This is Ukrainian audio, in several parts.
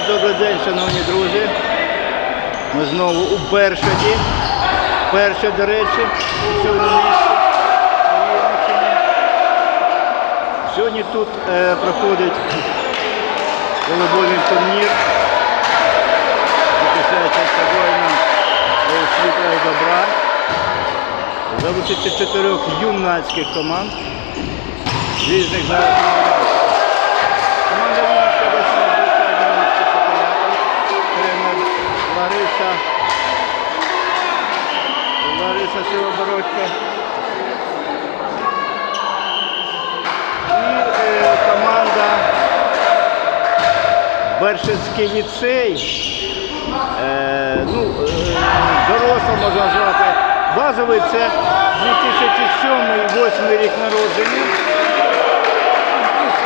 раз добрий день, шановні друзі. Ми знову у Бершаді. Перше, до речі, у. Сьогодні тут е, проходить волейбольний турнір. Захищається воїнам світла і добра. За участю чотирьох юнацьких команд різних зараз Лариса Сивобородька. І е, команда Бершинський ліцей. Е, ну, е, доросла можна назвати. Базовий це 2007-2008 рік народження.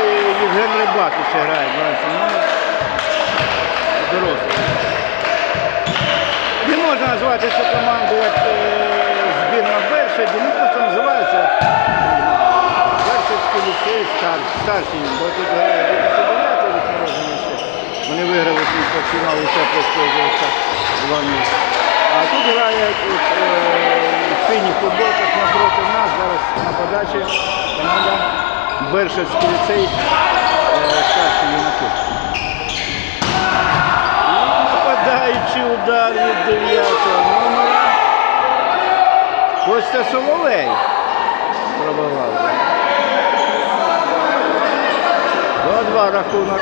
Е, Євген Рибак ще грає 20 номер. Дорослий. Не можна назвати цю команду як е, збірна Бершаді, ну називається Бершадський ліцей стар, старший, бо тут грає 2009 народження. Вони виграли фінал у Чеплівського ЗСК Іванів. А тут грає от, е, в синіх футболках напроти нас. Зараз на подачі команда Бершадський ліцей е, старші юнаки. І нападаючий удар від 9 номера. Костя Соловей пробивав. 2-2 рахунок.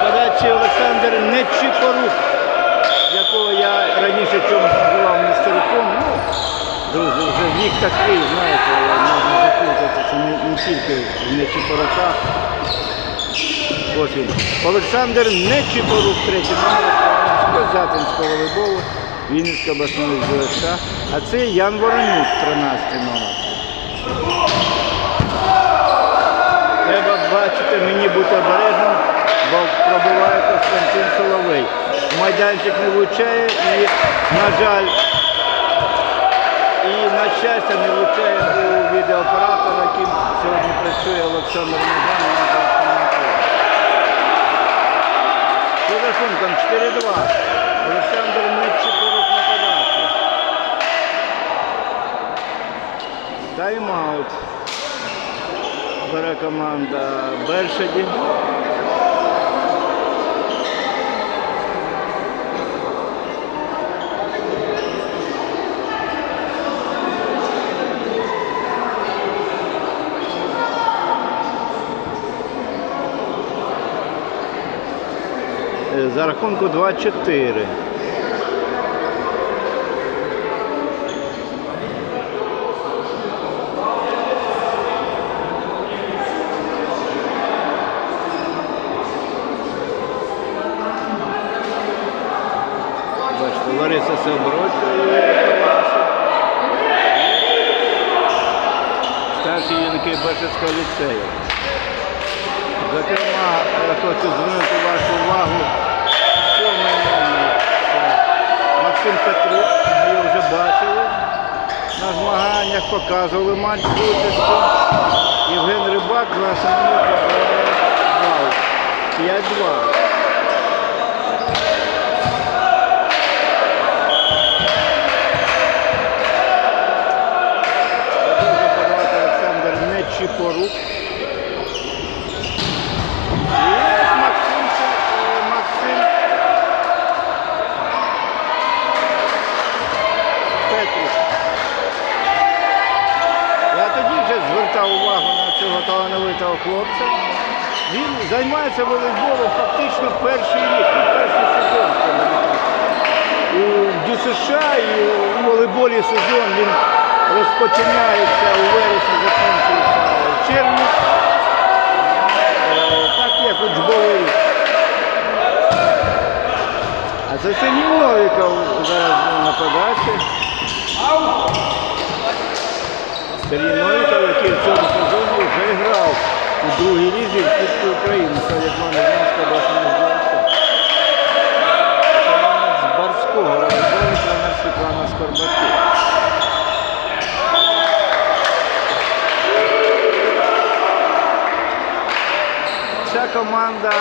Подачі Олександр Нечипорук, якого я раніше чомусь називав містериком. Ну, друзі, вже вік такий, знаєте, можна заплутати, це не, не тільки в Нечипоруках. Ось він. Олександр Нечипорук, третій номер Козятинського волейболу, Вінницька обласної ЗСК. А це Ян Воронюк, 13 номер. Треба бачити, мені бути обережним, бо пробиває Константин Соловей. Майданчик не влучає і, на жаль, і на щастя не влучає у відеооператора, яким сьогодні працює Олександр Наган. Рахунком 4-2. Олександр Нечипорук на подачі. Тайм-аут бере команда Бершаді. За рахунку 2-4. Бачите, Лариса Сеобородько старші ліцею. Зокрема, хочу звернути вашу увагу Максим Петрук, ми вже бачили на змаганнях, показували матч з. Євген Рибак, 20 минут, бал. 5-2. Продовжує займається волейболом фактично перший рік, ну, перший сезон. У ДЮСШ і у волейболі сезон він розпочинається у вересні, закінчується в червні. Е, Так як учбовий рік. А це Сергій Новіков зараз на подачі. Сергій Новіков, який в цьому у другій лізі в Кубку України. Це як мене Львівська обласна зборка. З Барського розбору тренер Світлана Скорбаків. Ця команда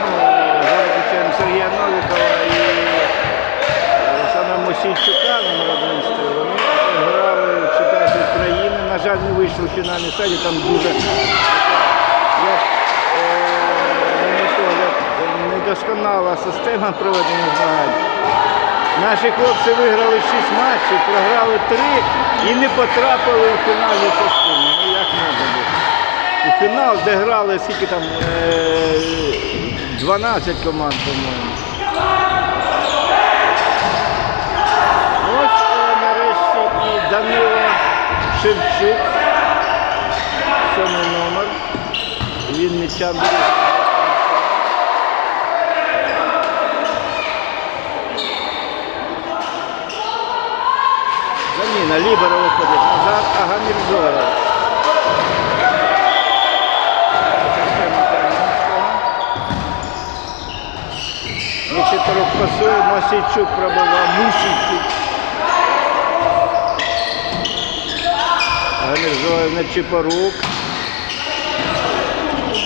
ну, за Сергія Новікова і е, Олександра Мосійчука, номер 11, вони грали в чемпіонаті України. На жаль, не вийшли в фінальній стадії, там дуже недосконала система проведення змагань. Наші хлопці виграли 6 матчів, програли 3 і не потрапили у фінальну частину. Ну як можна бути? У фінал, де грали скільки там е, 12 команд, по-моєму. Ось е, нарешті і Данило Шевчук. Сьомий номер. Вінничан. Заміна. Лібера виходить назад, а Гамірзора. Нечипорук пасує, Мосійчук пробивав, Мусійчук. Гамірзоєв Нечипорук.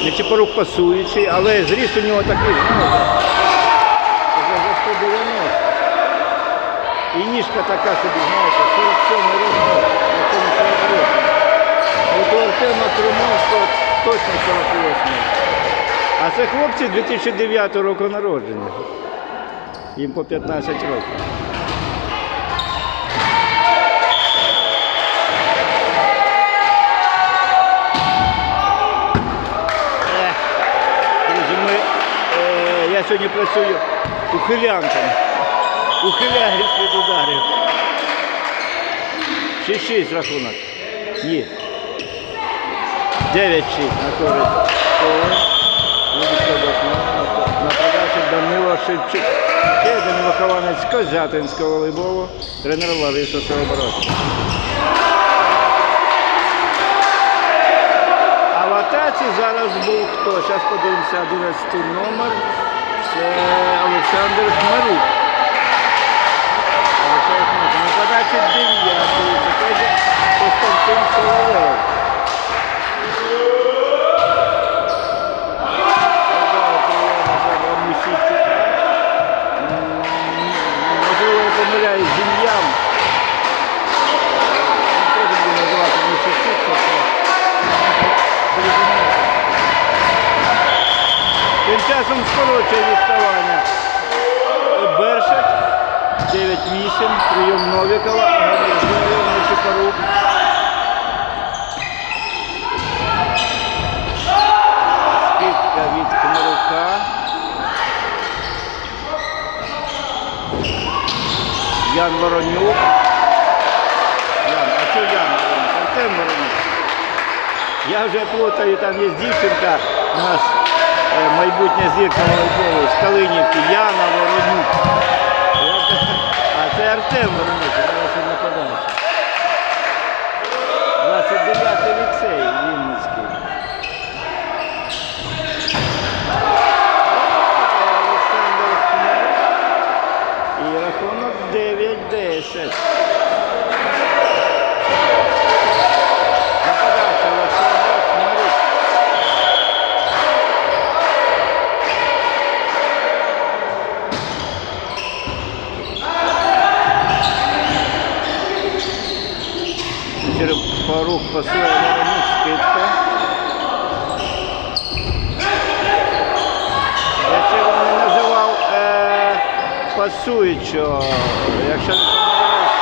Нечипорук пасуючий, але зріст у нього такий, знаєте, вже за 190. І така собі, знаєте, 47 розмір, на тому 48. От у Артема Кримовського точно 48. А це хлопці 2009 року народження. Їм по 15 років. Ми, е, я сьогодні працюю ухилянком. Ухиляюсь від ударів. 6-6 рахунок. Ні. 9-6 на користь. На подачі Данило Шевчук. Ще один вихованець Козятинського волейболу, тренер Лариса Сеоборот. А в атаці зараз був хто? Зараз подивимося 11 номер. Це Олександр Хмарук. На подачі 9. Це теж Константин Соловейов. Можливо, я помиляюсь з ім'ям. Не теж буду називати Місячук, Тим часом скорочує відставання. 9-8, прийом Новікова, Гамірзоєв, Нечипорук. Скидка від. Ян Воронюк. Ян, а що Ян Воронюк? Артем Воронюк. Я вже плутаю, там є дівчинка у нас е, майбутня зірка волейболу з Калинівки, Яна Воронюк. Я- А це Артем Воронюк, зараз він нападаючий. 29 ліцей Вінницький. Олександр Хмель. І рахунок 9-10. Нападався Олександр Хмель. Черепорук пасує на них скидка. Я ще не називав е, пасуючого. Якщо не помиляюсь,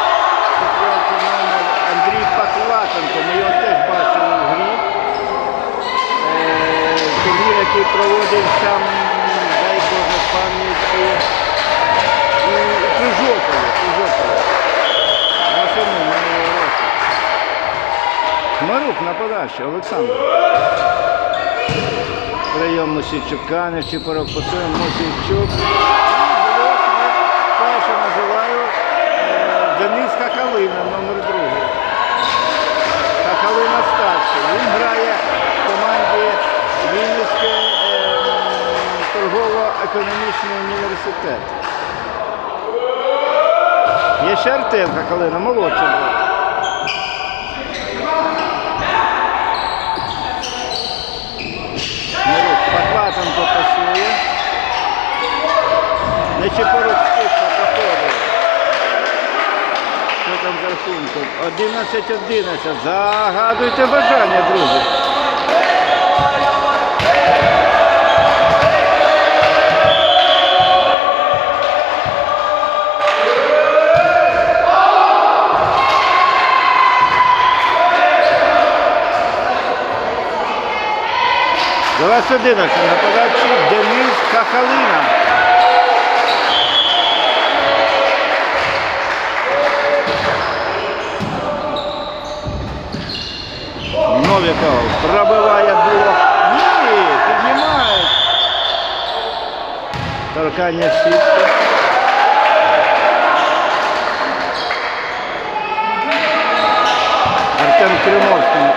Андрій Паклатенко. Ми його теж бачили в грі. Е, турнір, який проводився, Марук на подачі, Олександр. Прийом Мосійчука, Нечипорок посує, Мосійчук. Перше називаю е, Денис Хахалина, номер другий. Хахалина старший. Він грає в команді Вінницький е, торгово-економічний університет. Є ще Артем Хахалина, молодший брат. Нечипорук скидка проходить. Що там за рахунком? 11-11. Загадуйте бажання, друзі. За вас 11 на подачі Денис Кахалина. Новіков пробиває блок. Ні, піднімає. Торкання сітки. Артем Кримовський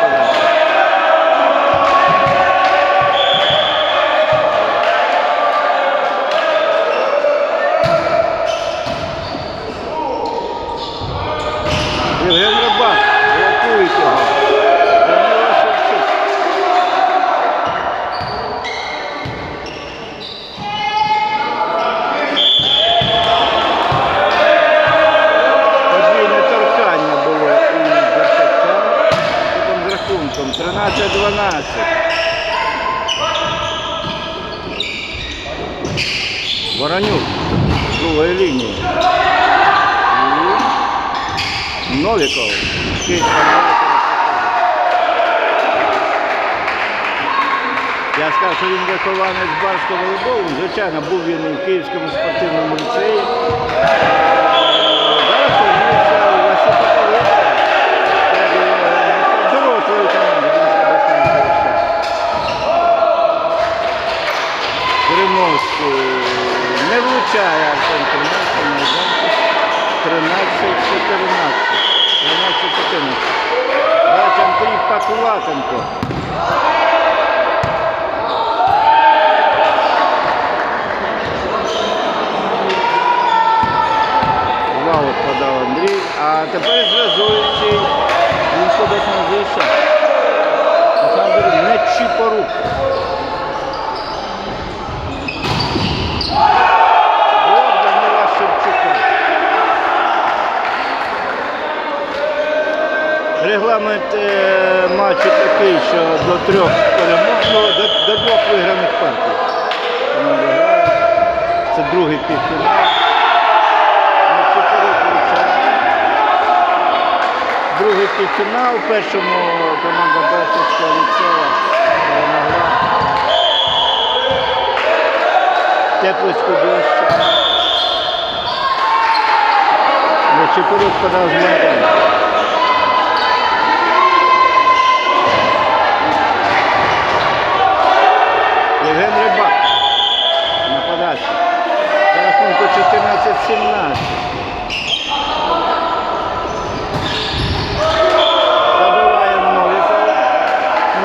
Барського волейболу. Звичайно, був він в Київському спортивному ліцеї. Зараз у не влучає Артем Кримовський на майданчик. 13-14. 13-14. Грач Андрій Паклатенко. Вау, подав Андрій. А тепер зв'язуючий він сходить на вище. Олександр Нечіпорук. Блок Данила Шевчука. Регламент е, матчу такий, що до трьох перемог, ну, до, до двох виграних партій. Це другий півфінал. Другий півфінал. Першому команда Бершівського ліцея перемогла. Теплицьку дощу. Нечіпорук подав з майдану. Євген Рибак на подачі. За рахунку 14-17. Забиває Новіков.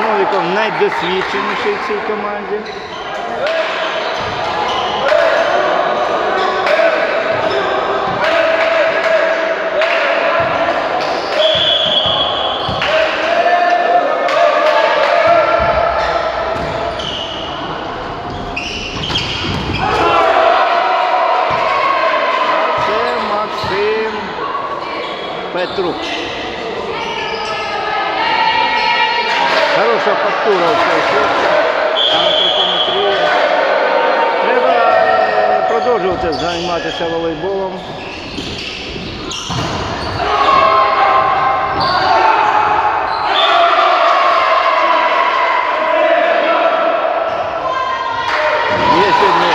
Новіков найдосвідченіший в цій команді. А це Максим Петрук. Хороша фактура у цього хлопця. Антропометрія. Треба е, продовжувати займатися волейболом. Є сьогодні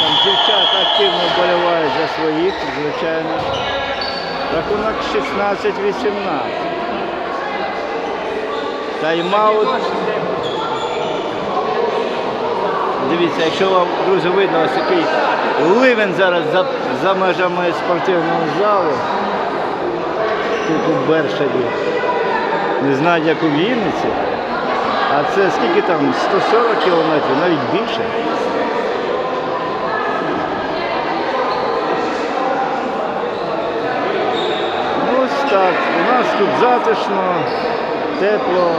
там дівчата активно вболівають за своїх, звичайно. Рахунок 16-18. Тайм-аут. Дивіться, якщо вам, друзі, видно ось який ливень зараз за, за межами спортивного залу. Тут у Бершаді. Не знаю, як у Вінниці. А це скільки там? 140 кілометрів, навіть більше. Ну, Ось так. У нас тут затишно, тепло.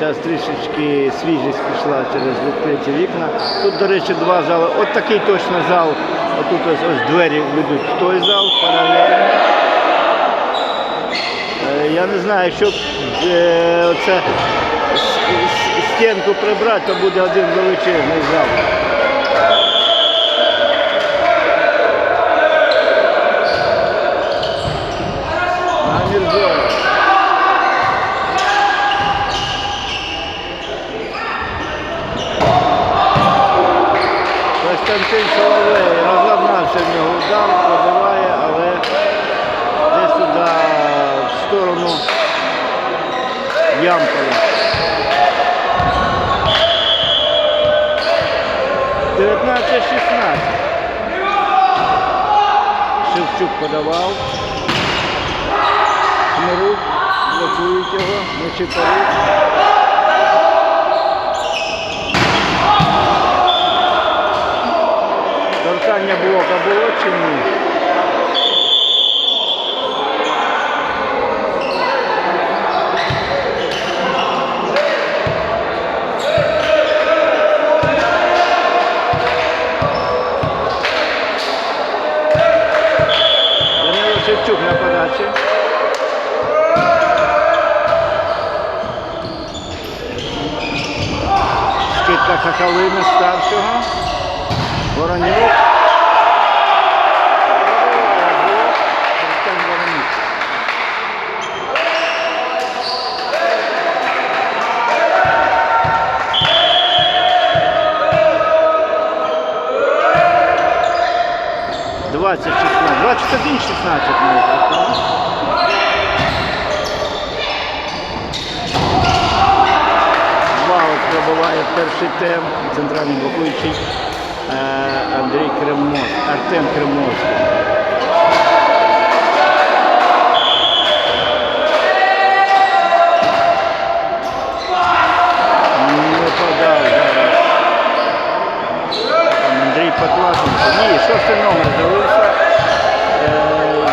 Зараз трішечки свіжість пішла через відкриті вікна. Тут, до речі, два зали. От такий точно зал. Отут ось, ось двері ведуть в той зал паралельно. Е, Я не знаю, якщо е, с- стінку прибрати, то буде один величезний зал. На Мірзоєва. Константин Соловей розладнався в нього удар, пробиває, але десь туди в сторону Ямполя. 19-16. Шевчук подавав. Смирук, блокують його, Нечипарук. Торкання блока було чи ні? Хахалина старшого. Воронюк. Двадцять шістнадцять. Двадцять один шістнадцять навіть. Валик перший тем, центральний блокуючий е, Андрій Кремов, Артем Кремовський. Не подав зараз. Там Андрій Потлатенко. Ні, шостий номер дивився. Е,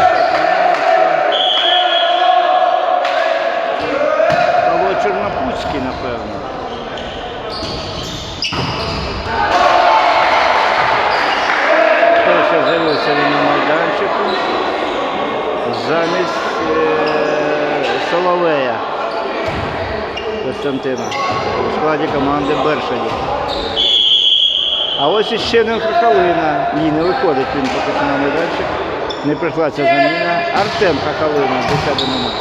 Павло Чорнопутський, напевно. Перше з'явився він на майданчику замість е, Соловея Костянтина у складі команди Бершаді. Ось іще один Хахалина. Ні, не виходить він поки на майданчик. Не прийшла ця заміна. Артем Хахалина, 10 номер.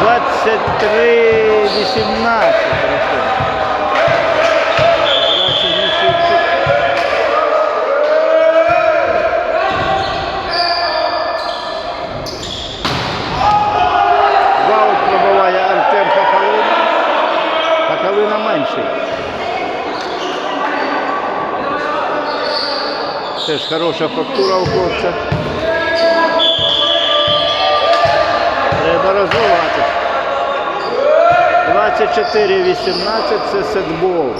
Двадцять три вісімнадцять рахунок. Двадцять вісім. Ваут пробиває Артем Хахалина. Менший. Теж хороша фактура у хлопця. Треба розвиватися. 24-18 це сетбол.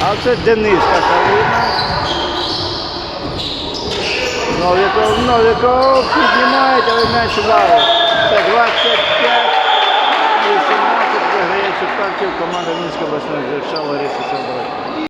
А це Денис Каталина. Новіков, Новіков піднімають, але м'яч вау. Це 25 18 виграє цю команда Мінська обласної завершала Лариса Саврак.